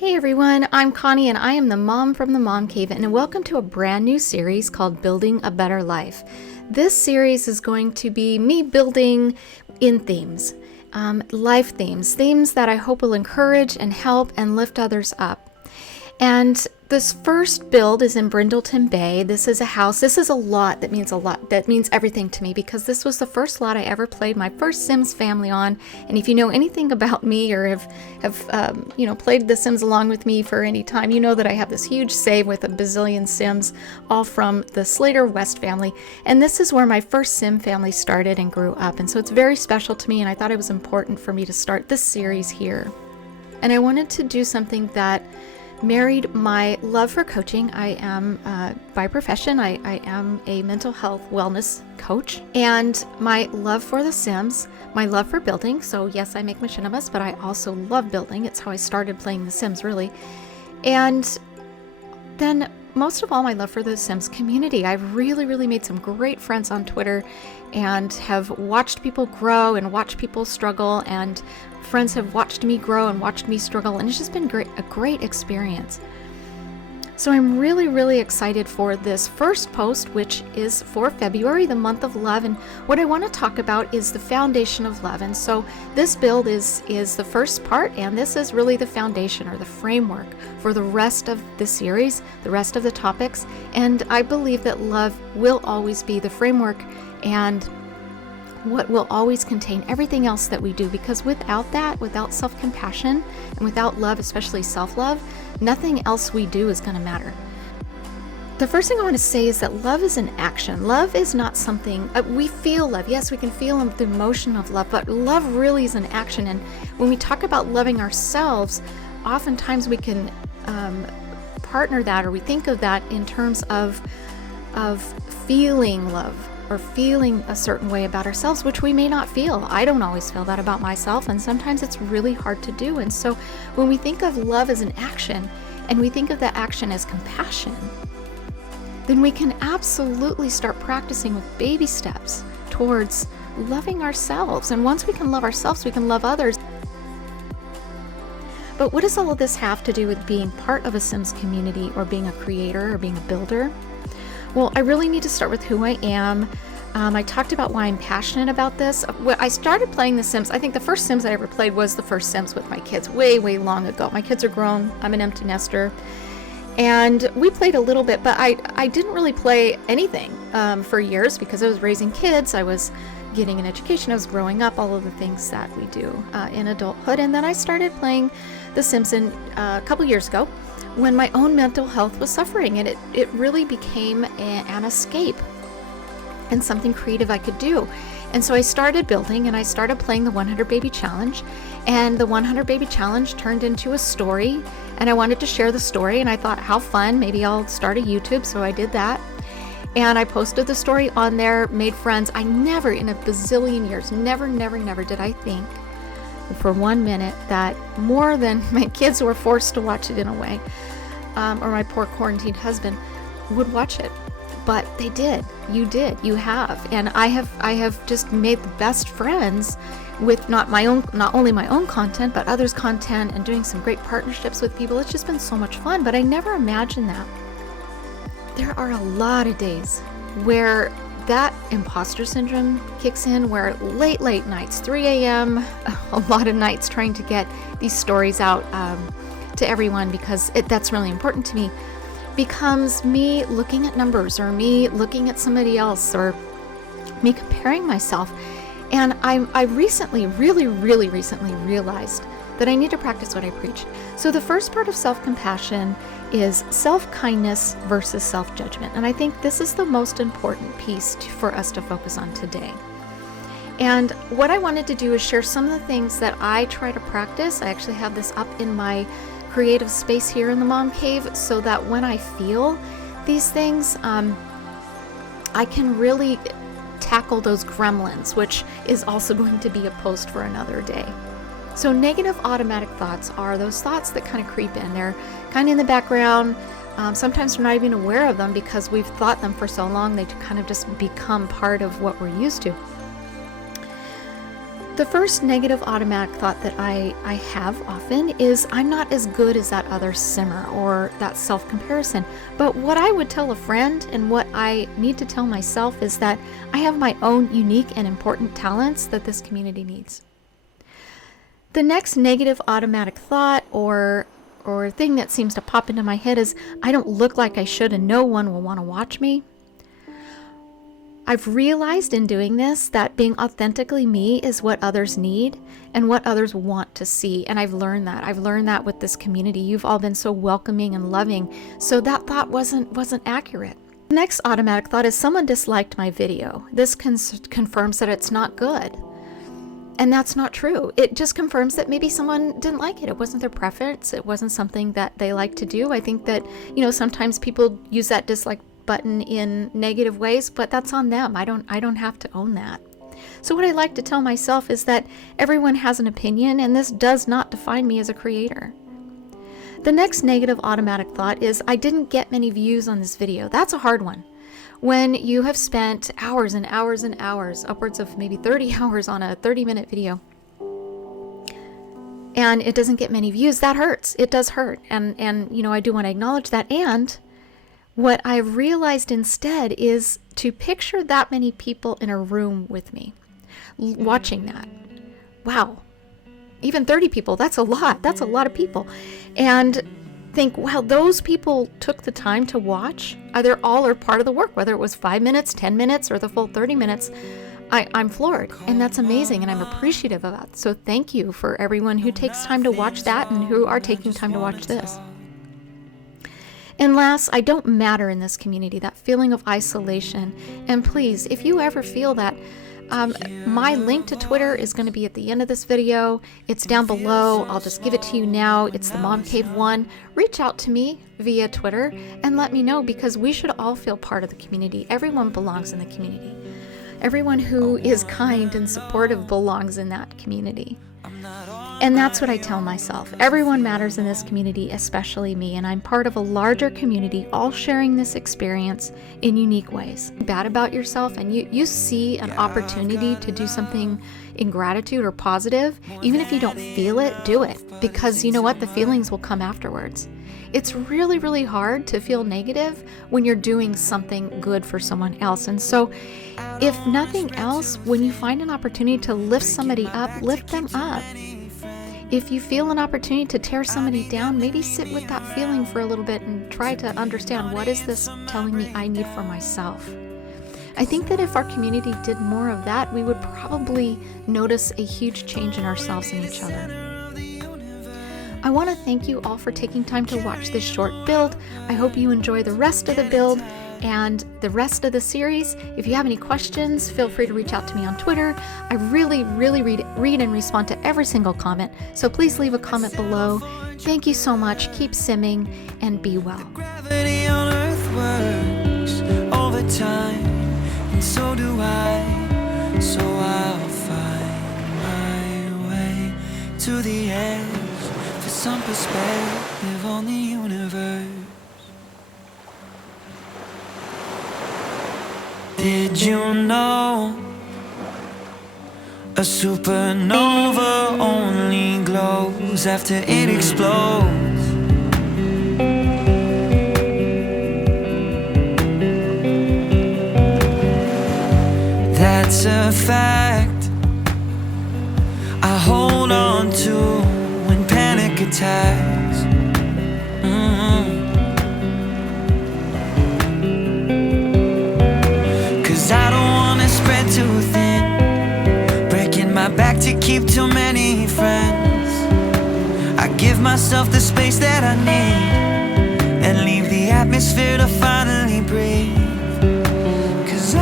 Hey everyone, I'm Connie and I am the mom from the Mom Cave, and welcome to a brand new series called Building a Better Life. This series is going to be me building in themes, life themes that I hope will encourage and help and lift others up. And this first build is in Brindleton Bay. This is a house. This is a lot that means a lot. That means everything to me because this was the first lot I ever played my first Sims family on. And if you know anything about me or have played The Sims along with me for any time, you know that I have this huge save with a bazillion Sims, all from the Slater West family. And this is where my first Sim family started and grew up. And so it's very special to me. And I thought it was important for me to start this series here. And I wanted to do something that married my love for coaching. I am, by profession, I am a mental health wellness coach, and my love for The Sims, my love for building. So yes, I make machinimas, but I also love building. It's how I started playing The Sims, really. And then most of all, my love for the Sims community. I've really made some great friends on Twitter and have watched people grow and watched people struggle, and friends have watched me grow and watched me struggle, and it's just been a great experience. So I'm really excited for this first post, which is for February, the month of love. And what I want to talk about is the foundation of love. And so this build is the first part, and this is really the foundation or the framework for the rest of the series, the rest of the topics. And I believe that love will always be the framework and what will always contain everything else that we do, because without that, without self-compassion and without love, especially self-love, nothing else we do is going to matter. The first thing I want to say is that love is an action. Love is not something, we feel love. Yes, we can feel the emotion of love, but love really is an action. And when we talk about loving ourselves, oftentimes we can partner that, or we think of that in terms of feeling love, or feeling a certain way about ourselves, which we may not feel. I don't always feel that about myself, and sometimes it's really hard to do. And so when we think of love as an action, and we think of that action as compassion, then we can absolutely start practicing with baby steps towards loving ourselves. And once we can love ourselves, we can love others. But what does all of this have to do with being part of a Sims community, or being a creator, or being a builder? Well, I really need to start with who I am. I talked about why I'm passionate about this. When I started playing The Sims, I think the first Sims I ever played was the first Sims with my kids way long ago. My kids are grown. I'm an empty nester. And we played a little bit, but I didn't really play anything for years because I was raising kids. I was getting an education. I was growing up, all of the things that we do in adulthood. And then I started playing The Sims a couple years ago, when my own mental health was suffering, and it really became an escape and something creative I could do. And so I started building, and I started playing the 100 Baby Challenge, and the 100 Baby Challenge turned into a story, and I wanted to share the story, and I thought, how fun, maybe I'll start a YouTube. So I did that, and I posted the story on there, made friends. I never in a bazillion years, never did I think for 1 minute that more than my kids, who were forced to watch it in a way, or my poor quarantined husband, would watch it. But they did. You did. You have. And I have just made the best friends with not only my own content, but others' content, and doing some great partnerships with people. It's just been so much fun. But I never imagined that. There are a lot of days where that imposter syndrome kicks in, where late nights, 3 a.m., a lot of nights trying to get these stories out to everyone, because that's really important to me, becomes me looking at numbers, or me looking at somebody else, or me comparing myself. And I recently, really recently realized that I need to practice what I preach. So the first part of self-compassion is self-kindness versus self-judgment. And I think this is the most important piece for us to focus on today. And what I wanted to do is share some of the things that I try to practice. I actually have this up in my creative space here in the Mom Cave, so that when I feel these things, I can really tackle those gremlins, which is also going to be a post for another day. So negative automatic thoughts are those thoughts that kind of creep in. They're kind of in the background. Sometimes we're not even aware of them because we've thought them for so long, they kind of just become part of what we're used to. The first negative automatic thought that I have often is I'm not as good as that other simmer, or that self-comparison. But what I would tell a friend and what I need to tell myself is that I have my own unique and important talents that this community needs. The next negative automatic thought or thing that seems to pop into my head is I don't look like I should and no one will want to watch me. I've realized in doing this that being authentically me is what others need and what others want to see. And I've learned that. I've learned that with this community. You've all been so welcoming and loving. So that thought wasn't accurate. The next automatic thought is someone disliked my video. This confirms that it's not good. And that's not true. It just confirms that maybe someone didn't like it. It wasn't their preference. It wasn't something that they like to do. I think that, sometimes people use that dislike button in negative ways, but that's on them. I don't have to own that. So what I like to tell myself is that everyone has an opinion, and this does not define me as a creator. The next negative automatic thought is I didn't get many views on this video. That's a hard one. When you have spent hours and hours and hours, upwards of maybe 30 hours on a 30-minute video, and it doesn't get many views, that hurts. It does hurt. And I do want to acknowledge that. And what I've realized instead is to picture that many people in a room with me, watching that. Wow. Even 30 people, that's a lot. That's a lot of people. And think, wow, those people took the time to watch, either all or part of the work, whether it was 5 minutes, 10 minutes, or the full 30 minutes. I'm floored, and that's amazing, and I'm appreciative of that. So thank you for everyone who takes time to watch that and who are taking time to watch this. And last, I don't matter in this community, that feeling of isolation. And please, if you ever feel that, my link to Twitter is going to be at the end of this video. It's down below. I'll just give it to you now. It's the Mom Cave 1. Reach out to me via Twitter and let me know, because we should all feel part of the community. Everyone belongs in the community. Everyone who is kind and supportive belongs in that community. And that's what I tell myself. Everyone matters in this community, especially me, and I'm part of a larger community, all sharing this experience in unique ways. Bad about yourself, and you see an opportunity to do something in gratitude or positive, even if you don't feel it, do it. Because you know what? The feelings will come afterwards. It's really, really hard to feel negative when you're doing something good for someone else. And so, if nothing else, when you find an opportunity to lift somebody up, lift them up. If you feel an opportunity to tear somebody down, maybe sit with that feeling for a little bit and try to understand, what is this telling me I need for myself? I think that if our community did more of that, we would probably notice a huge change in ourselves and each other. I want to thank you all for taking time to watch this short build. I hope you enjoy the rest of the build and the rest of the series. If you have any questions, feel free to reach out to me on Twitter. I really read and respond to every single comment, so please leave a comment below. Thank you so much. Keep simming and be well. Gravity on Earth works over time, and so do I. So I'll find my way to the edge for some perspective on the universe. Did you know a supernova only glows after it explodes? That's a fact I hold on to when panic attacks. I don't wanna spread too thin, breaking my back to keep too many friends. I give myself the space that I need and leave the atmosphere to finally breathe. 'Cause I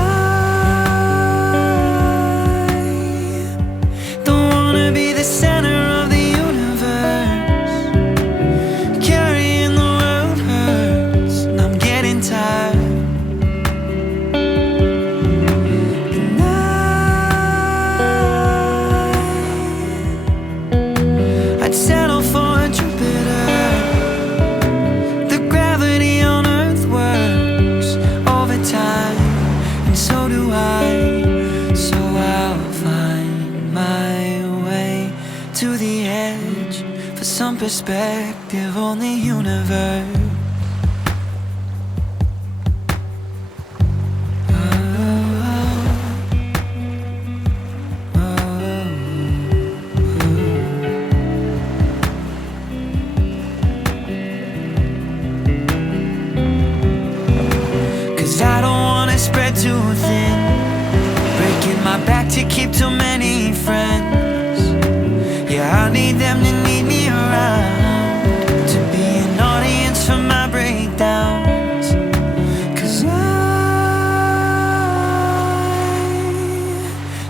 don't wanna be the center of the universe. Carrying the world hurts, and I'm getting tired. I'd settle for a Jupiter. The gravity on Earth works over time, and so do I. So I'll find my perspective on the universe. I don't wanna spread too thin, breaking my back to keep too many friends. Yeah, I need them to need me around, to be an audience for my breakdowns. 'Cause I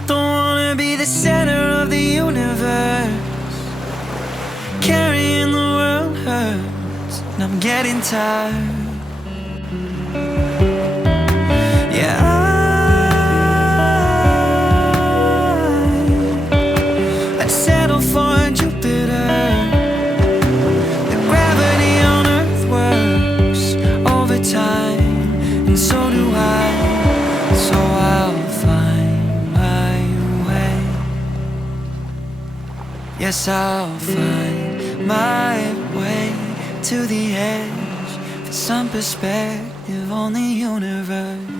don't wanna be the center of the universe. Carrying the world hurts, and I'm getting tired. I'd settle for a Jupiter. The gravity on Earth works overtime, and so do I. So I'll find my way. Yes, I'll find my way to the edge for some perspective on the universe.